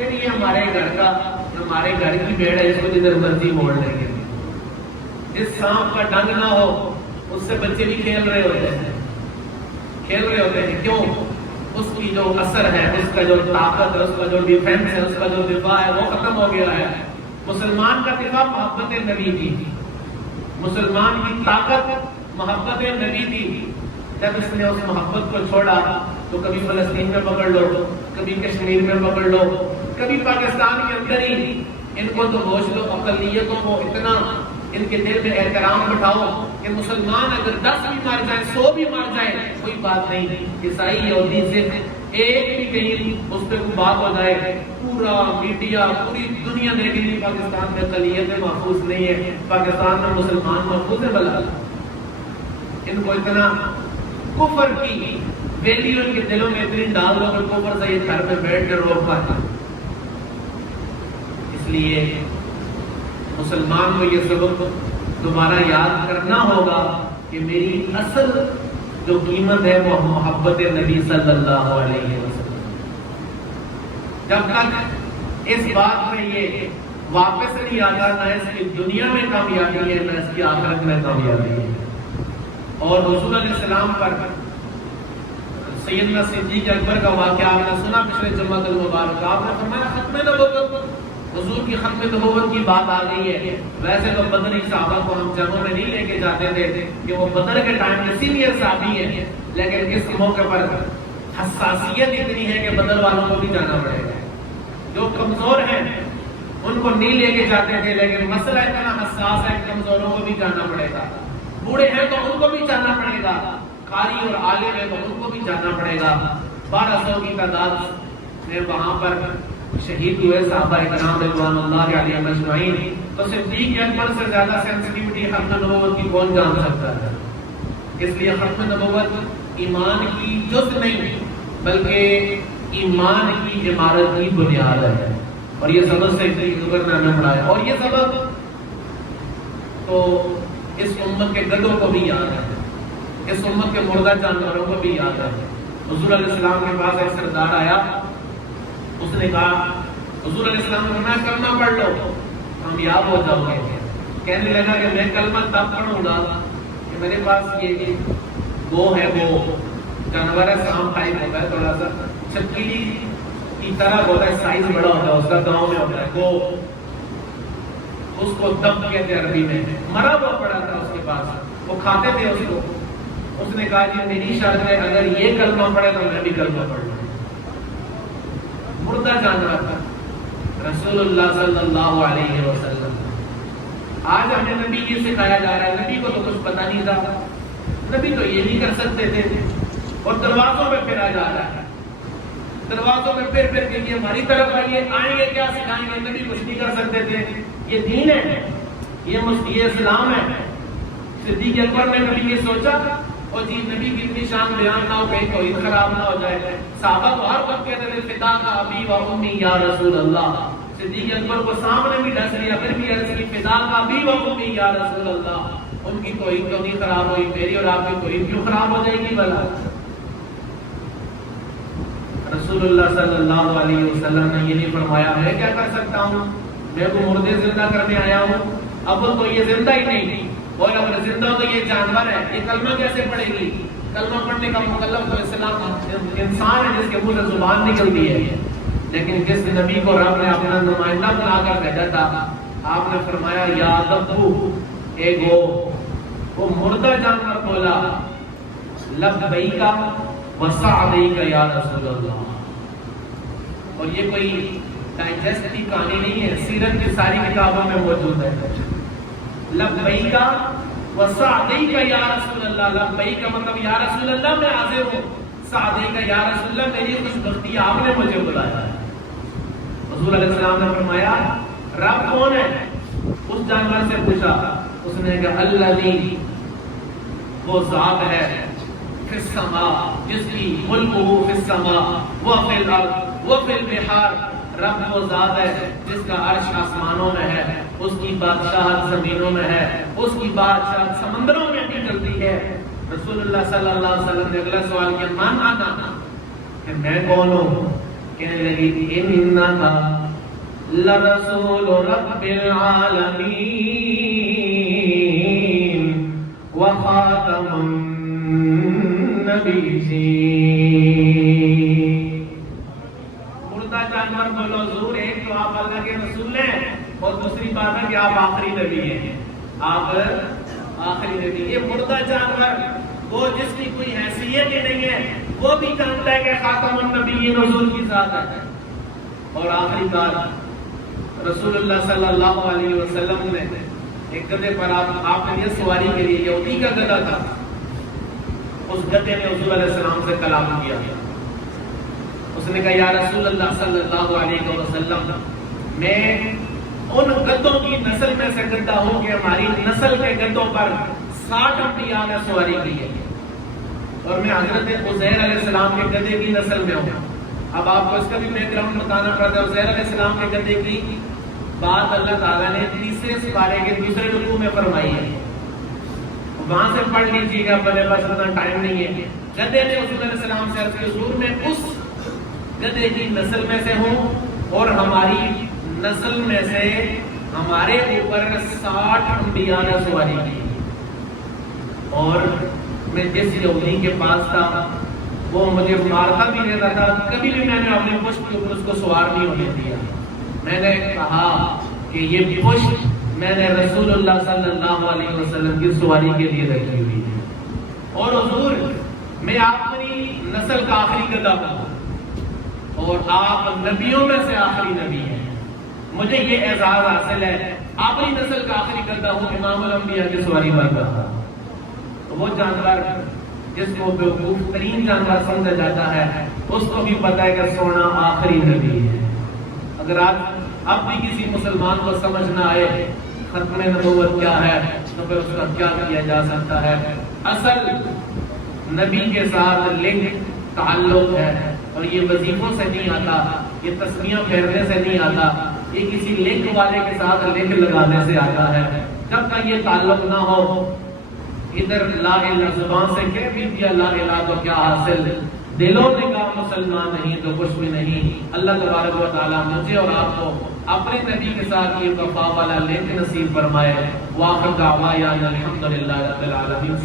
پھر یہ ہمارے گھر کی بھیڑ ہے، اس کو جدھر مرضی موڑ لیں گے. جس سانپ کا ڈنگ نہ ہو اس سے بچے بھی کھیل رہے ہوتے ہیں. کیوں؟ اس کی جو اثر ہے، اس کا جو طاقت ہے، اس کا جو ڈیفنس ہے، اس کا جو دفاع ہے وہ ختم ہو گیا ہے. مسلمان کا دفاع محبت نبی تھی، مسلمان کی طاقت محبت نبی تھی. جب اس نے اس محبت کو چھوڑا تو کبھی فلسطین میں پکڑ لو، کبھی کشمیر میں پکڑ لو، کبھی پاکستان کے اندر ہی ان کو تو ہوش دو، اقلیتوں کو اتنا ان کے دل میں احترام بٹھاؤ کہ مسلمان اگر 10 بھی مر جائیں، 100 بھی مر جائیں، کوئی بات نہیں. عیسائی یہودی سے ایک بھی کہیں اس پہ کوئی بات ہو جائے، پورا میڈیا پوری دنیا دیکھے گی پاکستان میں اقلیتیں محفوظ نہیں ہے، پاکستان میں مسلمان محفوظ ہے. بلا ان کو اتنا کفر کی ویلیو ان کے دلوں میں اتنی ڈال دو کہ کفر سے یہ گھر پہ بیٹھ کر روک پاتا. اس لیے مسلمان کو یہ سبق دوبارہ یاد کرنا ہوگا کہ میری اصل جو قیمت ہے وہ محبت نبی صلی اللہ علیہ وسلم. جب تک اس بات میں یہ واپس نہیں آتا، نہ اس کی دنیا میں کامیابی ہے، نہ اس کی آخرت میں کامیابی ہے. اور رسول علیہ السلام پر سیدنا صدیق اکبر کا واقعہ آپ نے سنا پچھلے جمعہ المبارک. آپ نے فرمایا ختم نبوت، حضور کی ختم نبوت کی بات آ گئی ہے. ویسے تو بدری صحابہ کو ہم جنگوں میں نہیں لے کے جاتے تھے کہ وہ بدر کے ٹائم میں سینئر صحابی ہیں، لیکن اس موقع پر حساسیت اتنی ہے کہ بدر والوں کو بھی جانا پڑے گا. جو کمزور ہیں ان کو نہیں لے کے جاتے تھے، لیکن مسئلہ اتنا حساس ہے کہ کمزوروں کو بھی جانا پڑے گا. بوڑھے ہیں تو ان کو بھی جانا پڑے گا، قاری اور عالم ہے تو ان کو بھی جانا پڑے گا. 1200 کی تعداد میں وہاں پر شہید ہوئے صحابہ کرام رضوان اللہ علیہم اجمعین. تو صدیق اکبر سے زیادہ سینسٹیوٹی ختم نبوت کی کون جان سکتا ہے؟ اس لیے ختم نبوت ایمان کی جز نہیں بلکہ ایمان کی عمارت کی بنیاد ہے. اور یہ سبق سے گزرنا ہمیں پڑا ہے. اور یہ سبق تو اس امت کے گدوں کو بھی یاد ہے، اس امت کے مردہ جانوروں کو بھی یاد ہے. حضور علیہ السلام کے پاس ایک سردار آیا، اس نے کہا، حضور علیہ السلام نے فرمایا کلمہ پڑھ لو کامیاب ہو جاؤ گے. کہنے لگا کہ میں کلمہ تب پڑھوں گا کہ میرے پاس یہ گو ہے، وہ جانور ہے، سانپ ٹائپ ہوتا ہے، تھوڑا سا چھپکلی کی طرح ہوتا ہے، سائز بڑا ہوتا ہے، اس کا گاؤں میں ہوتا ہے گو. اس کو دب کہتے ہیں عربی میں، مرا ہوا پڑا تھا اس کے پاس، وہ کھاتے تھے اس کو. اس نے کہا جی میری شرط ہے اگر یہ کلمہ پڑھے تو میں بھی کلمہ پڑھ لوں. مردہ جانور تھا رسول اللہ صلی اللہ علیہ وسلم. آج ہمیں نبی یہ سکھایا جا رہا ہے، نبی کو تو کچھ پتہ نہیں تھا، نبی تو یہ نہیں کر سکتے تھے. اور دروازوں پہ پھرا جا رہا ہے، دروازوں میں پھر کے یہ ہماری طرف آئیے، آئیں گے کیا سکھائیں گے. نبی کچھ نہیں کر سکتے تھے. یہ دین ہے، یہ اسلام ہے. صدیق اکبر نے کبھی یہ سوچا اور جی نبی کی اتنی شان بیان نہ ہو، کہیں توحید خراب نہ ہو جائے. صحابہ تو ہر وقت کہتے تھے فدا کا ابی و امی یا رسول اللہ. صدیق اکبر کو سامنے بھی ڈس لیا، پھر بھی عرض کی فدا کا ابی و امی یا رسول اللہ. ان کی توحید تو نہیں خراب ہوئی، میری اور آپ کی توحید کیوں خراب ہو جائے گی بھلا؟ رسول اللہ صلی اللہ علیہ وسلم نے یہ نہیں فرمایا میں کیا کر سکتا ہوں، میں کو مردے زندہ کرنے آیا ہوں. اب تو یہ زندہ ہی نہیں، اور اگر زندہ تو یہ جانور ہے، یہ کلمہ کیسے پڑھے گی؟ کلمہ پڑھنے کا مکلف تو اسلام انسان ہے جس کے منہ سے زبان نکلتی ہے. لیکن جس نبی کو رب نے اپنا نمائندہ بنا کر بھیجا تھا، آپ نے فرمایا یا دبو اے گو. وہ مردہ جانور بولا لبیک وسعدیک یا رسول اللہ. اور یہ کوئی ڈائجسٹ کی کہانی نہیں ہے، سیرت کی ساری کتابوں میں موجود ہے. لبیک وسعدیک یا رسول اللہ. لبیک مطلب یا رسول اللہ میں حاضر ہوں، سعدیک یا رسول اللہ میری خوش بختی آپ نے مجھے بلایا ہے. حضور علیہ السلام نے فرمایا رب کون ہے؟ اس جانور سے پوچھا. اس نے کہا الذی، وہ ذات ہے فی السماء، جس کی ملکہ فی السماء و فی الارض و فی البحار. رب وہ ذات ہے جس کا عرش آسمانوں میں ہے، اس کی بادشاہت زمینوں میں ہے، اس کی بادشاہت سمندروں میں بھی چلتی ہے. رسول اللہ صلی اللہ علیہ وسلم نے اگلا سوال کیا من انا، کہ میں کون ہوں؟ کہنے لگی انہا لرسول رب العالمین وخاتم النبیین۔ مردہ جانور بولو حضور، ایک تو آپ اللہ کے رسول ہیں اور دوسری بات ہے کہ آپ آخری نبی ہیں، آپ آخری نبی۔ یہ مردہ جانور وہ جس کی کوئی حیثیت ہی نہیں ہے وہ بھی جانتا ہے کہ خاتم النبیین حضور کی ذات ہے۔ اور آخری بات، رسول اللہ صلی اللہ علیہ وسلم نے ایک گدھے پر آپ نے سواری کے لیے، یہودی کا گدھا تھا، اس گدھے نے حضور علیہ السلام سے کلام کیا۔ اس نے کہا یا رسول اللہ صلی اللہ علیہ وسلم، میں ان گدھوں کی نسل میں سے گدھا ہوں کہ ہماری نسل کے گدھوں پر 60 انبیاء نے سواری کی ہے، اور میں حضرت عزیر علیہ السلام کے گدھے کی نسل میں ہوں۔ اب آپ کو اس کا بھی بیک گراؤنڈ بتانا پڑتا ہے۔ عزیر علیہ السلام کے گدھے کی بات اللہ تعالیٰ نے تیسرے سپارے کے دوسرے رکوع میں فرمائی ہے، وہاں سے پڑھ لیجیے گا، میرے پاس اتنا ٹائم نہیں ہے۔ گدھے نے حضور علیہ السلام سے عرض کی حضور میں اس گدھے کی نسل میں سے ہوں، اور ہماری نسل میں سے ہمارے اوپر 60 انبیاء نے سواری کی، اور میں جس یہودی کے پاس تھا وہ مجھے مارتا بھی رہتا تھا، کبھی بھی میں نے اپنے پشت کے اوپر اس کو سوار نہیں ہونے دیا۔ میں نے کہا کہ یہ پشت میں نے رسول اللہ صلی اللہ علیہ وسلم کی سواری کے لیے رکھی ہوئی ہے، اور حضور میں اپنی نسل کا آخری گدھا ہوں، اور آپ نبیوں میں سے آخری نبی ہیں، مجھے یہ اعزاز حاصل ہے، اپنی نسل کا آخری گدھا ہوں، امام الانبیاء کی سواری پر رہا۔ تو وہ جانور جس کو بیوقوف ترین جانور سمجھا جاتا ہے، اس کو بھی پتا ہے کہ سونا آخری نبی ہے۔ اگر اب بھی کسی مسلمان کو سمجھ نہ آئے ختم نبوت کیا ہے تو پھر اس کا کیا کیا جا سکتا ہے؟ اصل نبی کے ساتھ لنک تعلق ہے، اور یہ وظیفوں سے نہیں آتا، یہ تسمیہ پھیرنے سے نہیں آتا، یہ کسی لنک والے کے ساتھ لنک لگانے سے آتا ہے۔ جب تک یہ تعلق نہ ہو، ادھر لا الہ زبان سے کہہ بھی دیا لا الہ تو کیا حاصل، دلوں نے کہا مسلمان نہیں تو کچھ بھی نہیں۔ اللہ تبارک و تعالیٰ مجھے اور آپ کو اپنے نبی کے ساتھ یہ وفا والا لنک نصیب فرمائے۔ وآخر دعوانا الحمدللہ رب العالمین۔